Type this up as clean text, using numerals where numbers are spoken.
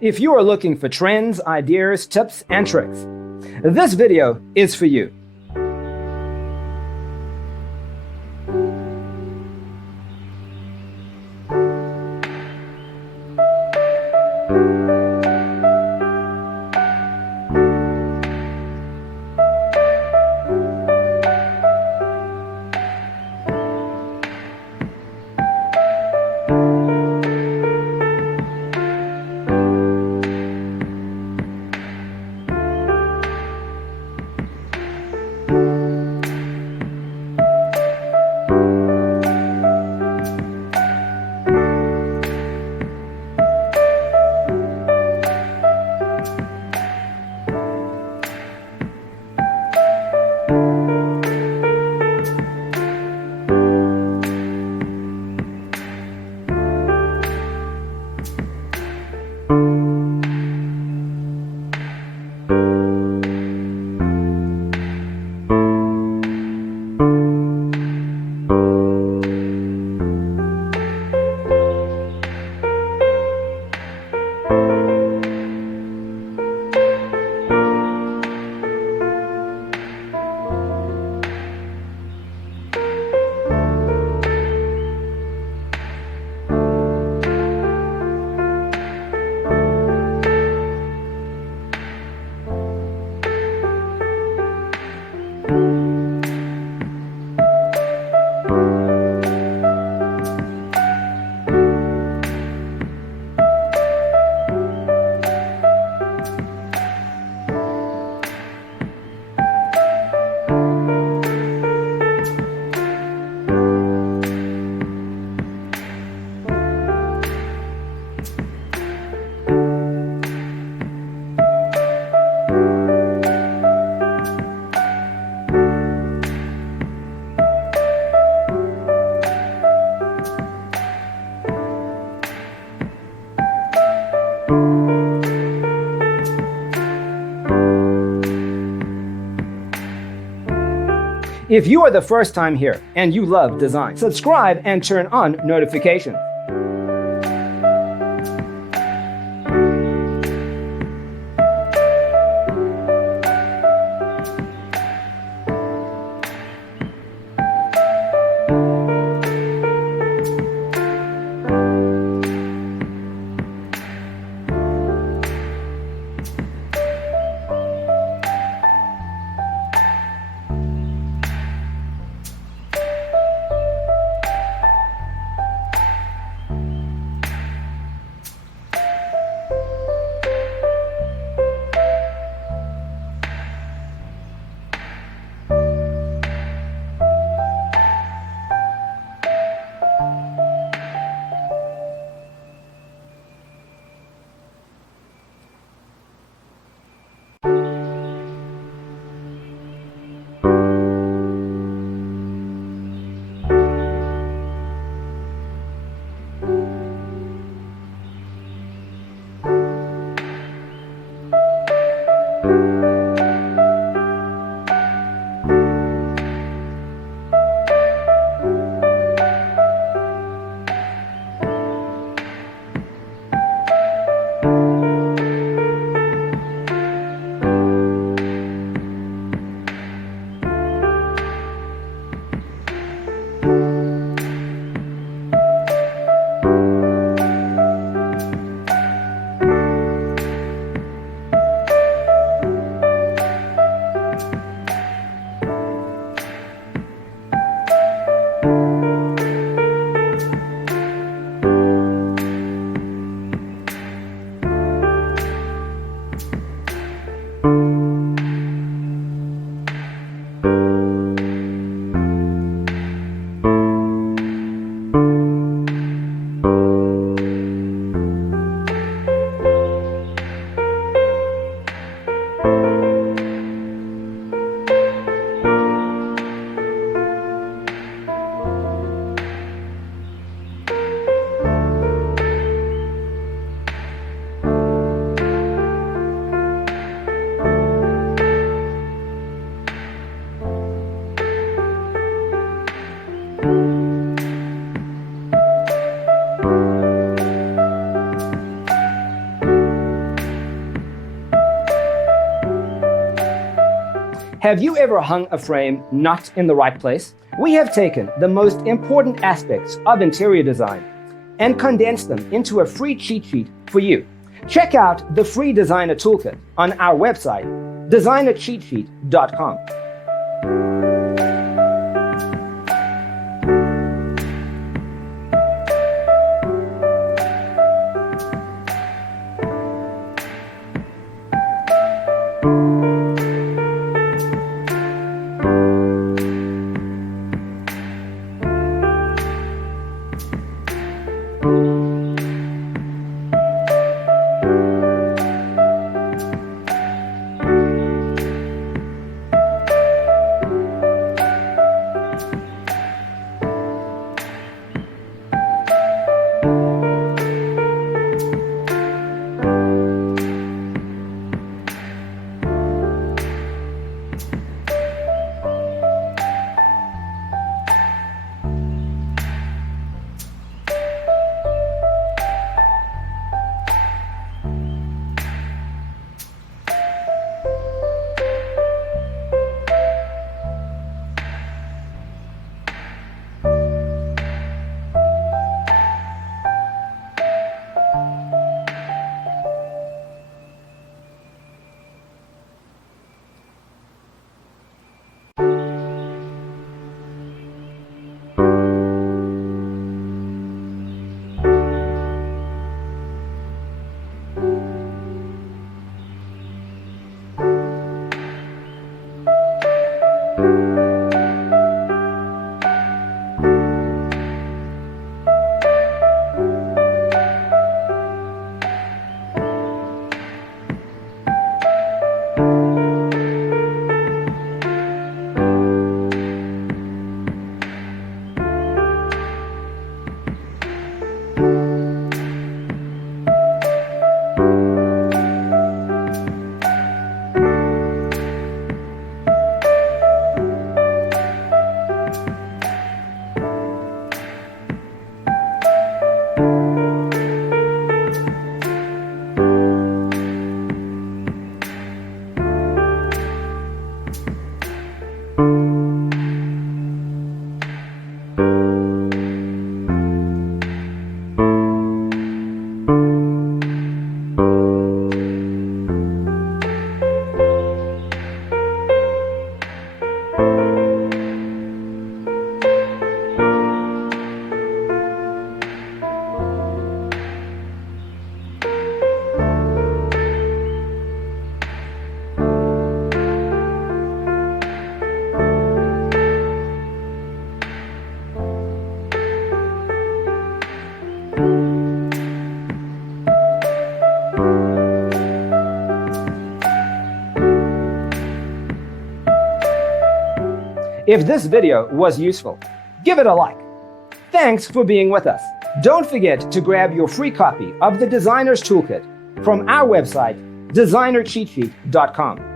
If you are looking for trends, ideas, tips, and tricks, this video is for you. If you are the first time here and you love design, subscribe and turn on notifications. Have you ever hung a frame not in the right place? We have taken the most important aspects of interior design and condensed them into a free cheat sheet for you. Check out the free designer toolkit on our website, designercheatsheet.com. If this video was useful, give it a like. Thanks for being with us. Don't forget to grab your free copy of the Designer's Toolkit from our website, designercheatsheet.com.